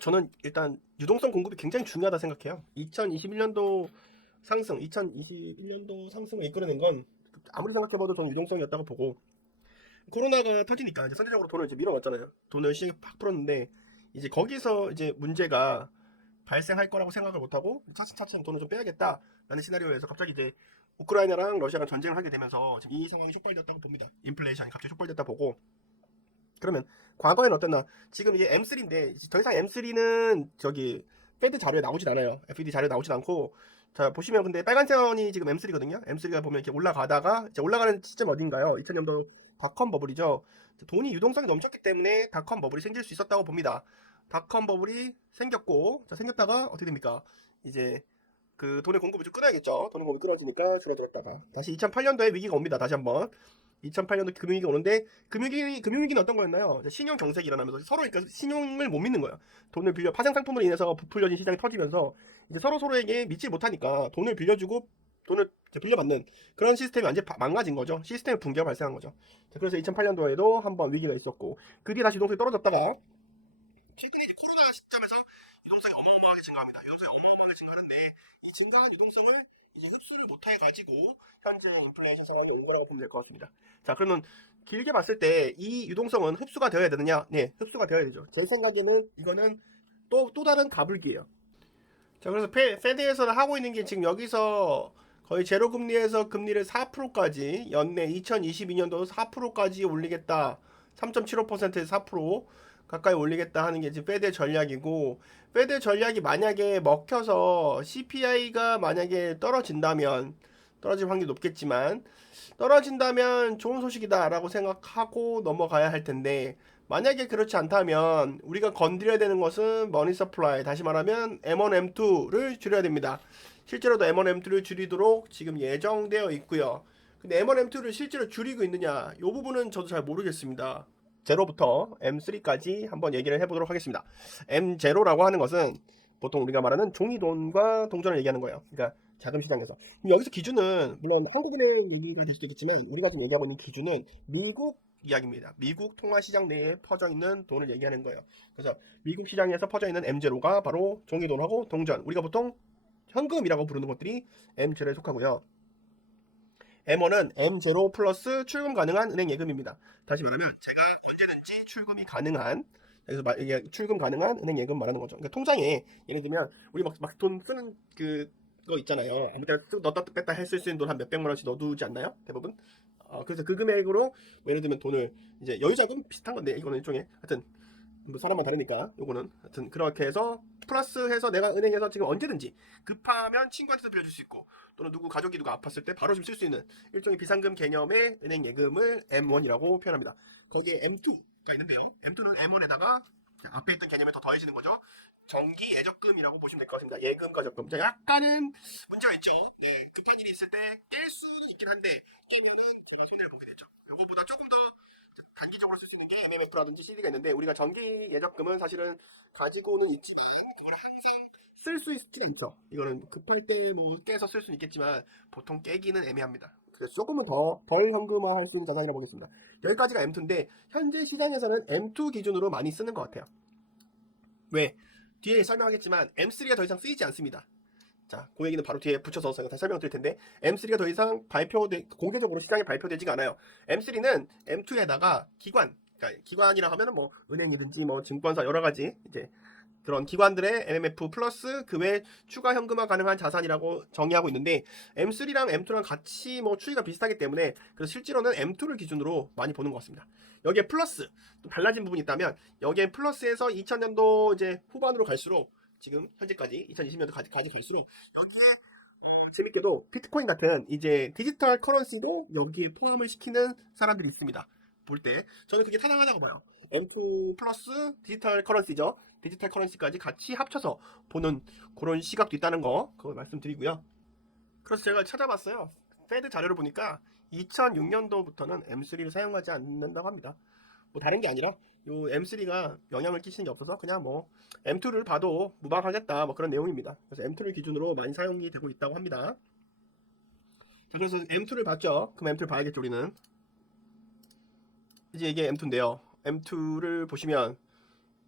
저는 일단 유동성 공급이 굉장히 중요하다 생각해요. 2021년도 상승, 2021년도 상승을 이끌어낸 건 아무리 생각해봐도 저는 유동성이었다고 보고, 코로나가 터지니까 이제 선제적으로 돈을 이제 밀어넣었잖아요. 돈을 시장에 팍 풀었는데 이제 거기서 이제 문제가 발생할 거라고 생각을 못하고 차츰차츰 돈을 좀 빼야겠다라는 시나리오에서 갑자기 이제 우크라이나랑 러시아랑 전쟁을 하게 되면서 지금 이 상황이 촉발됐다고 봅니다. 인플레이션이 갑자기 촉발됐다 보고. 그러면 과거에는 어땠나? 지금 이게 M3인데 더 이상 M3는 저기 페드 자료에 나오진 않아요. FED 자료에 나오진 않고, 자 보시면 근데 빨간 선이 지금 M3거든요. M3가 보면 이렇게 올라가다가 이제 올라가는 시점 어딘가요? 2000년도 닷컴 버블이죠. 돈이 유동성이 넘쳤기 때문에 닷컴 버블이 생길 수 있었다고 봅니다. 닷컴 버블이 생겼고, 자 생겼다가 어떻게 됩니까? 이제 그 돈의 공급을 좀 끊어야겠죠. 돈의 공급이 끊어지니까 줄어들었다가 다시 2008년도에 위기가 옵니다. 다시 한번 2008년도 금융위기가 오는데, 금융위기는 어떤 거였나요? 신용 정색이 일어나면서 서로 그러니까 신용을 못 믿는 거예요. 돈을 빌려 파생 상품으로 인해서 부풀려진 시장이 터지면서 이제 서로 서로에게 믿지 못하니까 돈을 빌려주고 돈을 빌려받는 그런 시스템이 완전 망가진 거죠. 시스템 붕괴가 발생한 거죠. 자, 그래서 2008년도에도 한번 위기가 있었고, 그 뒤에 다시 유동성이 떨어졌다가 최근에 이제 코로나 시점에서 유동성이 어마어마하게 증가합니다. 유동성이 어마어마하게 증가하는데 이 증가한 유동성을 이제 흡수를 못해 가지고 현재 인플레이션 상황이 온 거라고 보면 될 것 같습니다. 자, 그러면 길게 봤을 때 이 유동성은 흡수가 되어야 되느냐? 네, 흡수가 되어야 되죠. 제 생각에는 이거는 또 다른 가불기예요. 자, 그래서 페드에서는 하고 있는 게 지금 여기서 거의 제로 금리에서 금리를 4%까지 연내 2022년도 4%까지 올리겠다. 3.75%에서 4% 가까이 올리겠다 하는 게 지금 페드의 전략이고, 페드 전략이 만약에 먹혀서 CPI가 만약에 떨어질 확률이 높겠지만 떨어진다면 좋은 소식이다라고 생각하고 넘어가야 할 텐데, 만약에 그렇지 않다면 우리가 건드려야 되는 것은 머니 서플라이, 다시 말하면 M1, M2를 줄여야 됩니다. 실제로도 M1, M2를 줄이도록 지금 예정되어 있고요. 근데 M1, M2를 실제로 줄이고 있느냐, 이 부분은 저도 잘 모르겠습니다. 제로부터 M3까지 한번 얘기를 해보도록 하겠습니다. M0라고 하는 것은 보통 우리가 말하는 종이돈과 동전을 얘기하는 거예요. 그러니까 자금 시장에서. 여기서 기준은 물론 한국인은 얘기가 될 수도 있겠지만, 우리가 지금 얘기하고 있는 기준은 미국 이야기입니다. 미국 통화 시장 내에 퍼져 있는 돈을 얘기하는 거예요. 그래서 미국 시장에서 퍼져 있는 M0가 바로 종이돈하고 동전, 우리가 보통 현금이라고 부르는 것들이 M0에 속하고요. M1은 M0 플러스 출금 가능한 은행 예금입니다. 다시 말하면 제가 언제든지 출금이 가능한, 그래서 이게 출금 가능한 은행 예금 말하는 거죠. 그러니까 통장에 예를 들면 우리 막 돈 쓰는 그거 있잖아요. 아무 때나 넣었다 뺐다 했을 수 있는 돈 한 몇백만 원씩 넣어두지 않나요? 대부분. 그래서 그 금액으로 뭐 예를 들면 돈을 이제 여유자금 비슷한 건데, 이거는 일종의 하여튼 뭐 사람만 다르니까 요거는 하여튼 그렇게 해서 플러스 해서 내가 은행에서 지금 언제든지 급하면 친구한테도 빌려줄 수 있고, 또는 누가 아팠을 때 바로 좀 쓸 수 있는 일종의 비상금 개념의 은행 예금을 M1이라고 표현합니다. 거기에 M2가 있는데요. M2는 M1에다가 앞에 있던 개념에 더 더해지는 거죠. 정기 예적금이라고 보시면 될 것 같습니다. 예금과 적금. 자, 약간은 문제가 있죠. 네, 급한 일이 있을 때 깰 수는 있긴 한데 깨면은 제가 손해를 보게 되죠. 이거보다 조금 더 단기적으로 쓸 수 있는 게 MMF라든지 CD가 있는데, 우리가 정기 예적금은 사실은 가지고는 있지만 그걸 항상 쓸 수 있지는 않죠. 이거는 급할 때 뭐 깨서 쓸 수는 있겠지만 보통 깨기는 애매합니다. 그래서 조금은 덜 현금화할 수 있는 자산이라고 보겠습니다. 여기까지가 M2인데 현재 시장에서는 M2 기준으로 많이 쓰는 것 같아요. 왜? 뒤에 설명하겠지만 M3가 더 이상 쓰이지 않습니다. 자, 그 얘기는 바로 뒤에 붙여서 제가 다시 설명드릴 텐데, M3가 더 이상 공개적으로 시장에 발표되지가 않아요. M3는 M2에다가 그러니까 기관이라 하면은 뭐 은행이든지 뭐 증권사 여러 가지 이제 그런 기관들의 MMF 플러스 그 외 추가 현금화 가능한 자산이라고 정의하고 있는데, M3랑 M2랑 같이 뭐 추이가 비슷하기 때문에 그래서 실제로는 M2를 기준으로 많이 보는 것 같습니다. 여기에 플러스 또 달라진 부분이 있다면, 여기에 플러스에서 2000년도 이제 후반으로 갈수록 지금 현재까지 2020년도까지 갈수록 여기에 재밌게도 비트코인 같은 이제 디지털 커런시도 여기에 포함을 시키는 사람들이 있습니다. 볼 때 저는 그게 타당하다고 봐요. M2 플러스 디지털 커런시죠. 디지털 커런시까지 같이 합쳐서 보는 그런 시각도 있다는 거, 그걸 말씀드리고요. 그래서 제가 찾아봤어요. 페드 자료를 보니까 2006년도부터는 M3를 사용하지 않는다고 합니다. 뭐 다른 게 아니라 요 M3가 영향을 끼치는 게 없어서 그냥 뭐 M2를 봐도 무방하겠다 뭐 그런 내용입니다. 그래서 M2를 기준으로 많이 사용이 되고 있다고 합니다. 자, 그래서 M2를 봤죠. 그럼 M2를 봐야겠죠, 우리는. 이제 이게 M2인데요. M2를 보시면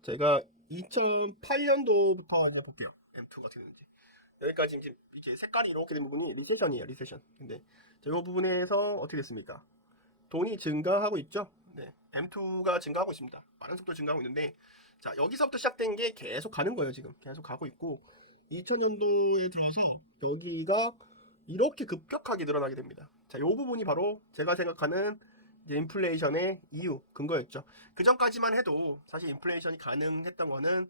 제가 2008년도부터 이제 볼게요. M2가 어떻게 되는지. 여기까지 지금 이렇게 색깔이 이렇게 된 부분이 리세션이에요. 리세션. 근데 이 부분에서 어떻게 됐습니까? 돈이 증가하고 있죠. 네, M2가 증가하고 있습니다. 빠른 속도로 증가하고 있는데, 자 여기서부터 시작된 게 계속 가는 거예요. 지금 계속 가고 있고, 2000년도에 들어서 여기가 이렇게 급격하게 늘어나게 됩니다. 자, 이 부분이 바로 제가 생각하는 이제 인플레이션의 이유 근거였죠. 그 전까지만 해도 사실 인플레이션이 가능했던 거는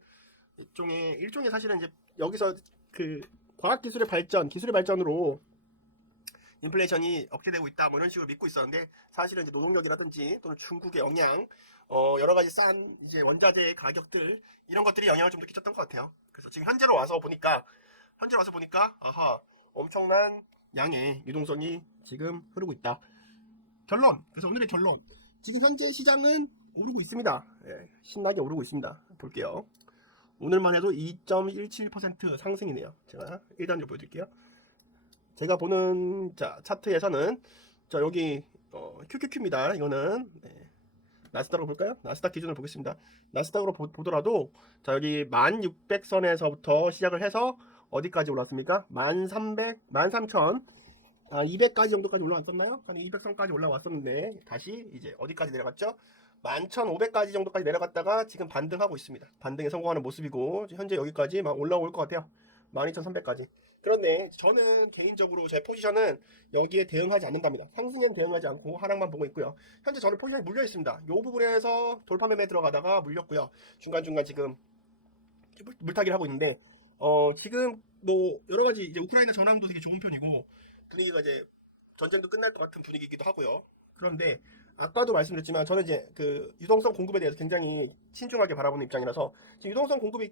일종의 사실은 이제 여기서 그 과학기술의 발전, 기술의 발전으로 인플레이션이 억제되고 있다 뭐 이런 식으로 믿고 있었는데, 사실은 이제 노동력이라든지 또는 중국의 영향, 여러 가지 싼 이제 원자재 가격들 이런 것들이 영향을 좀 더 끼쳤던 것 같아요. 그래서 지금 현재로 와서 보니까 아하, 엄청난 양의 유동성이 지금 흐르고 있다. 결론. 그래서 오늘의 결론. 지금 현재 시장은 오르고 있습니다. 예, 신나게 오르고 있습니다. 볼게요. 오늘만 해도 2.17% 상승이네요. 제가 1단으로 보여드릴게요. 제가 보는 차트에서는 여기 QQQ입니다. 이거는 나스닥으로 볼까요? 나스닥 기준으로 보겠습니다. 나스닥으로 보더라도 자 여기 1600선에서부터 시작을 해서 어디까지 올랐습니까? 1300, 13,000 200까지 정도까지 올라왔었나요? 한 200선까지 올라왔었는데 다시 이제 어디까지 내려갔죠? 11,500까지 정도까지 내려갔다가 지금 반등하고 있습니다. 반등에 성공하는 모습이고 현재 여기까지 막 올라올 것 같아요. 12,300까지. 그런데 저는 개인적으로 제 포지션은 여기에 대응하지 않는답니다. 상승은 대응하지 않고 하락만 보고 있고요. 현재 저는 포지션이 물려 있습니다. 이 부분에서 돌파 매매 들어가다가 물렸고요. 중간중간 지금 물타기를 하고 있는데 지금 뭐 여러 가지 이제 우크라이나 전황도 되게 좋은 편이고 분위기가 이제 전쟁도 끝날 것 같은 분위기이기도 하고요. 그런데 아까도 말씀드렸지만 저는 이제 그 유동성 공급에 대해서 굉장히 신중하게 바라보는 입장이라서 지금 유동성 공급이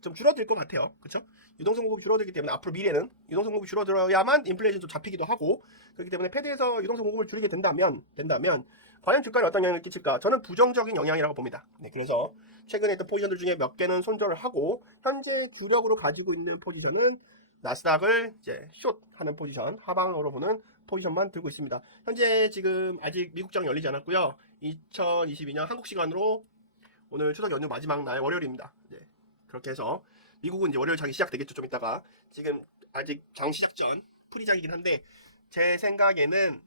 좀 줄어들 것 같아요. 그렇죠? 유동성 공급이 줄어들기 때문에 앞으로 미래는 유동성 공급이 줄어들어야만 인플레이션 좀 잡히기도 하고, 그렇기 때문에 패드에서 유동성 공급을 줄이게 된다면 과연 주가에 어떤 영향을 끼칠까? 저는 부정적인 영향이라고 봅니다. 네, 그래서 최근에 있던 포지션들 중에 몇 개는 손절을 하고 현재 주력으로 가지고 있는 포지션은 나스닥을 이제 숏하는 포지션, 하방으로 보는 포지션만 들고 있습니다. 현재 지금 아직 미국장 열리지 않았고요. 2022년 한국 시간으로 오늘 추석 연휴 마지막 날 월요일입니다. 네, 그렇게 해서 미국은 이제 월요일 장이 시작되겠죠. 좀 이따가. 지금 아직 장 시작 전 프리장이긴 한데 제 생각에는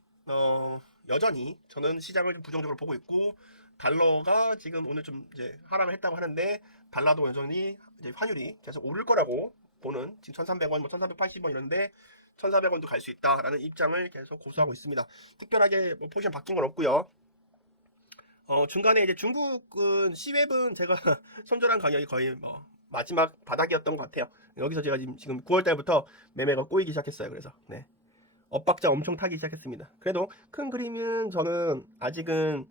여전히 저는 시장을 좀 부정적으로 보고 있고, 달러가 지금 오늘 좀 이제 하락을 했다고 하는데 달러도 여전히 이제 환율이 계속 오를 거라고 보는, 지금 1,300원, 뭐 1,380원 이런데 1,400원도 갈 수 있다라는 입장을 계속 고수하고 있습니다. 특별하게 뭐 포지션 바뀐 건 없고요. 중간에 이제 중국은 C웹은 제가 손절한 가격이 거의 뭐 마지막 바닥이었던 것 같아요. 여기서 제가 지금 9월 달부터 매매가 꼬이기 시작했어요. 그래서 네, 엇박자 엄청 타기 시작했습니다. 그래도 큰 그림은 저는 아직은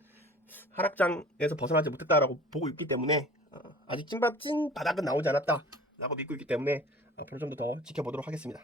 하락장에서 벗어나지 못했다라고 보고 있기 때문에 아직 찐 바닥은 나오지 않았다라고 믿고 있기 때문에 앞으로 좀 더 지켜보도록 하겠습니다.